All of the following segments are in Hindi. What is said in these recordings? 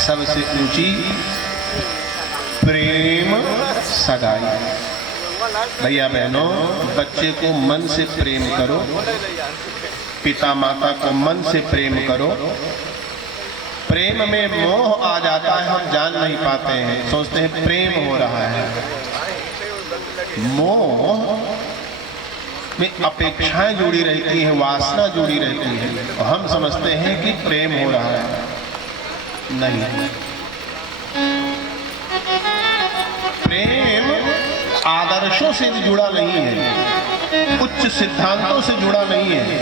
सबसे ऊंची प्रेम सगाई। भैया बहनों, बच्चे को मन से प्रेम करो, पिता माता को मन से प्रेम करो। प्रेम में मोह आ जाता है, हम जान नहीं पाते हैं, सोचते हैं प्रेम हो रहा है। मोह में अपेक्षाएं जुड़ी रहती हैं, वासना जुड़ी रहती है, तो हम समझते हैं कि प्रेम हो रहा है। नहीं, प्रेम आदर्शों से जुड़ा नहीं है, उच्च सिद्धांतों से जुड़ा नहीं है,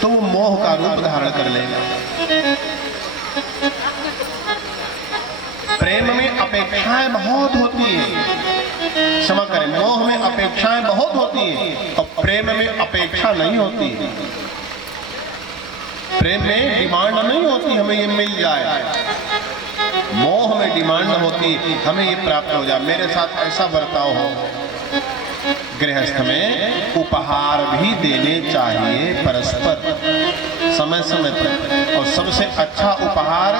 तो वो मोह का रूप धारण कर लेगा। प्रेम में अपेक्षाएं बहुत होती हैं, क्षमा करें, मोह में अपेक्षाएं बहुत होती हैं और प्रेम में अपेक्षा नहीं होती। प्रेम में डिमांड नहीं होती हमें ये मिल जाए, मोह में डिमांड होती हमें ये प्राप्त हो जाए, मेरे साथ ऐसा बर्ताव हो। गृहस्थ में उपहार भी देने चाहिए परस्पर, समय समय पर, और सबसे अच्छा उपहार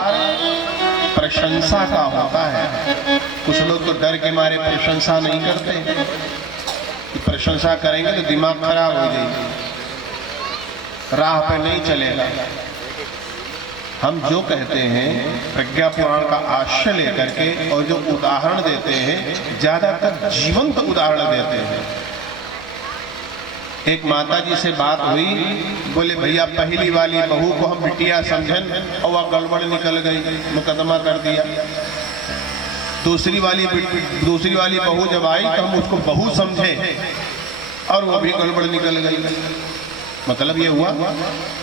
प्रशंसा का होता है। कुछ लोग तो डर के मारे प्रशंसा नहीं करते, प्रशंसा करेंगे तो दिमाग खराब हो जाएगी, राह पे नहीं चलेगा। हम जो कहते हैं प्रज्ञा पुराण का आश्रय लेकर के और जो उदाहरण देते हैं, ज्यादातर जीवंत उदाहरण देते हैं। एक माता जी से बात हुई, बोले भैया पहली वाली बहू को हम बिटिया समझन और वह गड़बड़ निकल गई, मुकदमा कर दिया। दूसरी वाली बहू जब आई तो हम उसको बहू समझे और वो भी गड़बड़ निकल गई। मतलब ये हुआ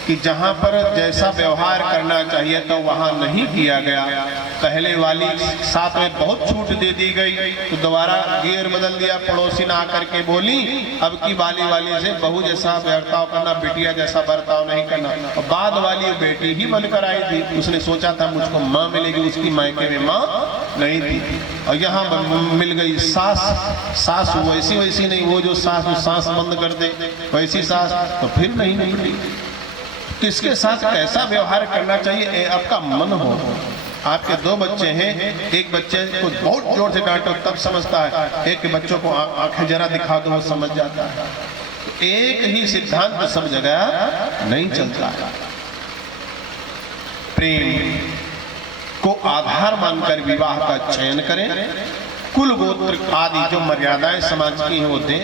कि जहां पर जैसा व्यवहार करना चाहिए तो वहां नहीं किया गया। पहले वाली साथ में बहुत छूट दे दी गई तो दोबारा गियर बदल दिया, पड़ोसी ना आकर के बोली अब की वाली से बहू जैसा बर्ताव करना, बिटिया जैसा बर्ताव नहीं करना। और बाद वाली बेटी ही बनकर आई थी, उसने सोचा था मुझको माँ मिलेगी, उसकी मायके में माँ नहीं थी, और यहाँ मिल गई सास वैसी नहीं, वो जो सांस बंद कर दे वैसी सास, तो फिर नहीं। किसके साथ कैसा व्यवहार करना चाहिए आपका मन हो। आपके दो बच्चे हैं, एक बच्चे को बहुत जोर से डांटो तब समझता है, एक के बच्चों को आंखें जरा दिखा दो वो समझ जाता है। तो एक ही सिद्धांत सब जगह नहीं चलता है। प्रेम को आधार मानकर विवाह का चयन करें, कुल गोत्र आदि जो मर्यादाएं समाज की हैं वो दें,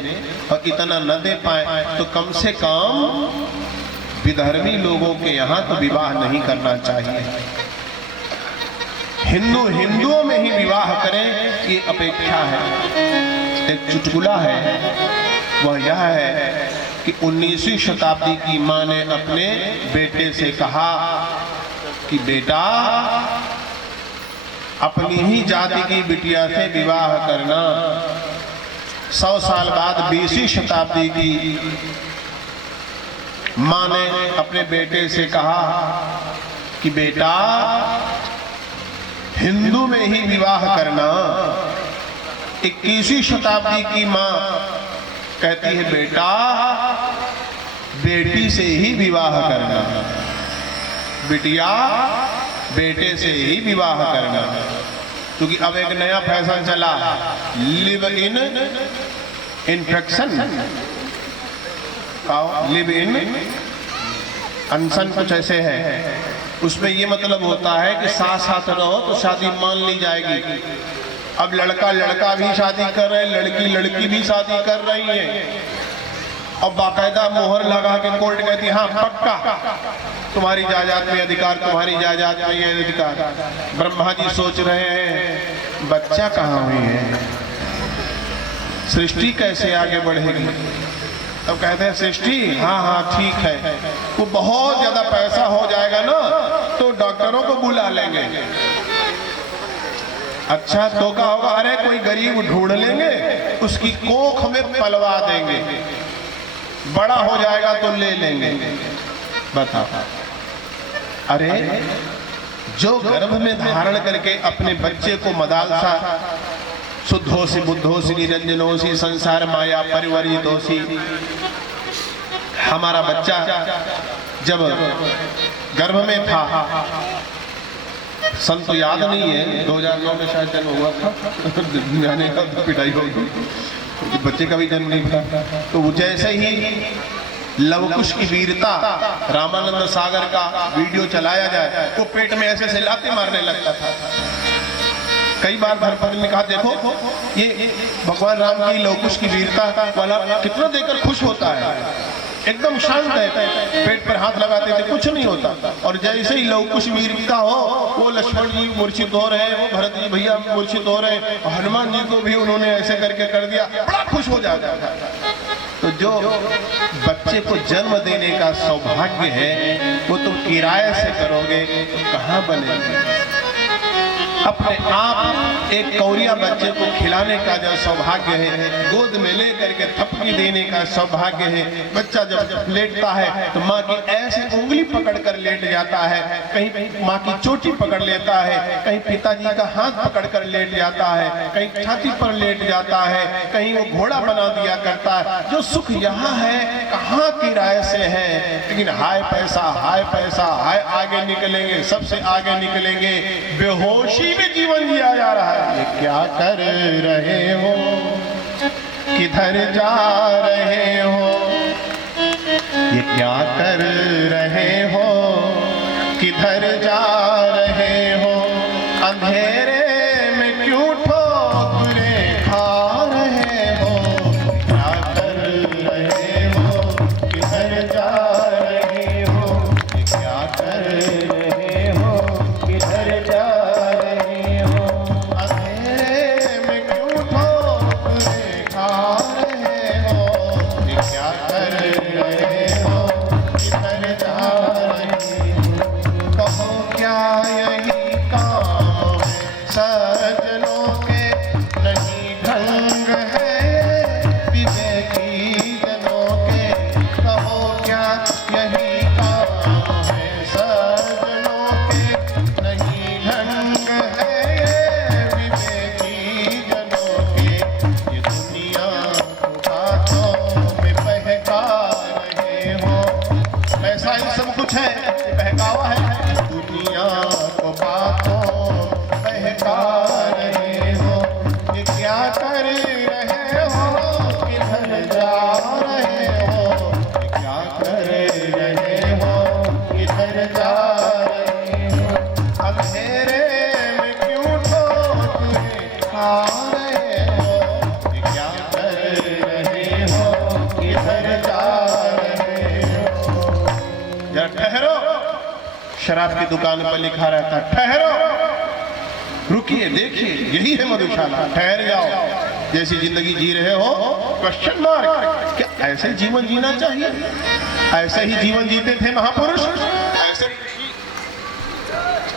और इतना न दे पाए तो कम से कम विधर्मी लोगों के यहाँ तो विवाह नहीं करना चाहिए। हिंदुओं में ही विवाह करें, ये अपेक्षा है। एक चुटकुला है, वह यह है कि 19वीं शताब्दी की माँ ने अपने बेटे से कहा कि बेटा अपनी ही जाति की बिटिया से विवाह करना। 100 साल बाद 20वीं शताब्दी की माँ ने अपने बेटे से कहा कि बेटा हिंदू में ही विवाह करना। 21वीं शताब्दी की माँ कहती है बेटा बेटी से ही विवाह करना, बिटिया बेटे से ही विवाह करना। क्योंकि अब एक नया फैशन चला, live in infection, live in अनशन, कुछ ऐसे है। उसमें ये मतलब होता है कि साथ साथ रहो तो शादी मान ली जाएगी। अब लड़का भी शादी कर रहे हैं, लड़की भी शादी कर रही है, और बाकायदा मोहर लगा के कोर्ट कहती हाँ पक्का तुम्हारी जायदाद में अधिकार, तुम्हारी जायदाद में ये अधिकार। ब्रह्मा जी सोच रहे हैं बच्चा कहाँ हुई है, सृष्टि कैसे आगे बढ़ेगी। तब कहते हैं सृष्टि हाँ ठीक है, वो बहुत ज्यादा पैसा हो जाएगा ना तो डॉक्टरों को बुला लेंगे। अच्छा तो क्या होगा, अरे कोई गरीब ढूंढ लेंगे, उसकी कोख में पलवा देंगे, बड़ा हो जाएगा तो ले लेंगे। बताओ, अरे जो गर्भ में धारण करके अपने बच्चे को मदालसा शुद्धोसी बुद्धोसी निरंजनोसी संसार माया परिवरितोसी, हमारा बच्चा जब गर्भ में था, सन तो याद नहीं है, 2009 में शायद जन्म हुआ था जाने का तो पिटाई होगी, बच्चे का भी जन्म नहीं था। तो वो जैसे ही लवकुश की वीरता रामानंद सागर का वीडियो चलाया जाए, वो पेट में ऐसे लाते मारने लगता था। कई बार धर्मपत्नी ने कहा देखो ये भगवान राम की लवकुश की वीरता वाला कितना देखकर खुश होता है, एकदम शांत है, पेट पर हाथ लगाते थे कुछ नहीं होता। और जैसे ही लवकुश वीरता हो, वो लक्ष्मण जी मूर्छित हो रहे, वो भरत जी भैया मूर्छित हो रहे, हनुमान जी को भी उन्होंने ऐसे करके कर दिया, बड़ा खुश हो जाता था। तो जो बच्चे को जन्म देने का सौभाग्य है वो तुम किराए से करोगे तो कहाँ बनेगा। अपने आप एक कौरिया बच्चे को खिलाने का जो सौभाग्य है, गोद में लेकर के थपकी देने का सौभाग्य है। बच्चा जब लेटता है तो माँ की ऐसे उंगली पकड़कर लेट जाता है, कहीं माँ की चोटी पकड़ लेता है, कहीं पिताजी का हाथ पकड़कर लेट जाता है, कहीं छाती पर लेट जाता है, कहीं वो घोड़ा बना दिया करता है। जो सुख यहाँ है कहाँ किराए से है। लेकिन हाय पैसा हाय आगे निकलेंगे, सबसे आगे निकलेंगे। बेहोशी में जीवन जिया जा रहा है। ये क्या कर रहे हो, किधर जा रहे हो, ये क्या कर रहे हो, किधर जा रहे हो। अंधेरे में क्यों ठोकरें खा रहे हो, क्या कर रहे हो, किधर जा रहे हो, ये क्या कर रहे हो, किधर जा बहकावा है। दुनिया को बातों बहका रहे हो, ये क्या कर रहे हो, किधर जा रहे हो, ये क्या कर रहे हो, किधर जा रहे हो। अंधेरे में क्यों ठोकरें खा रहे हो, ये क्या कर रहे हो, किधर जा रहे हो। या ठहरो, शराब की दुकान पर लिखा रहता है ठहरो, रुकिए, देखिए, यही है मधुशाला, ठहर जाओ। जैसी जिंदगी जी रहे हो क्वेश्चन मार्क, क्या ऐसे जीवन जीना चाहिए? ऐसे ही जीवन जीते थे महापुरुष।